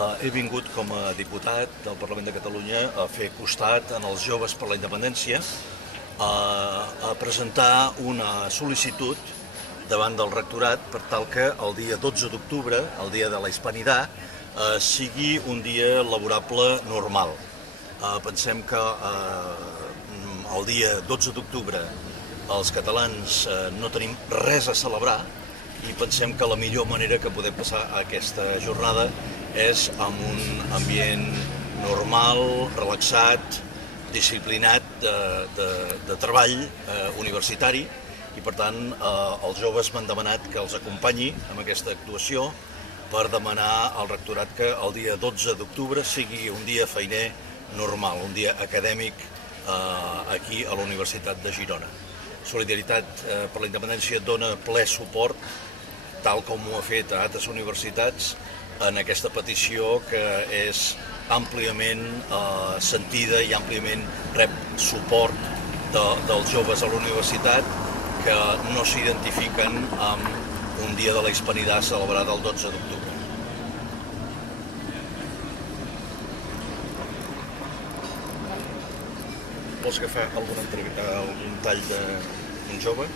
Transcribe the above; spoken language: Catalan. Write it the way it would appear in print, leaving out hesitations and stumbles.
He vingut com a diputat del Parlament de Catalunya a fer costat en els Joves per la Independència, a presentar una sol·licitud davant del rectorat per tal que el dia 12 d'octubre, el dia de la Hispanidad, sigui un dia laborable normal. Pensem que el dia 12 d'octubre els catalans no tenim res a celebrar i pensem que la millor manera que podem passar aquesta jornada és amb un ambient normal, relaxat, disciplinat de treball universitari, i per tant els joves m'han demanat que els acompanyi en aquesta actuació per demanar al rectorat que el dia 12 d'octubre sigui un dia feiner normal, un dia acadèmic aquí a la Universitat de Girona. Solidaritat per la Independència dona ple suport, tal com ho ha fet a altres universitats, en aquesta petició que és àmpliament sentida i àmpliament rep suport dels joves a la universitat que no s'identifiquen amb un dia de la Hispanidad celebrat el 12 d'octubre. Vols agafar algun tall d'un jove?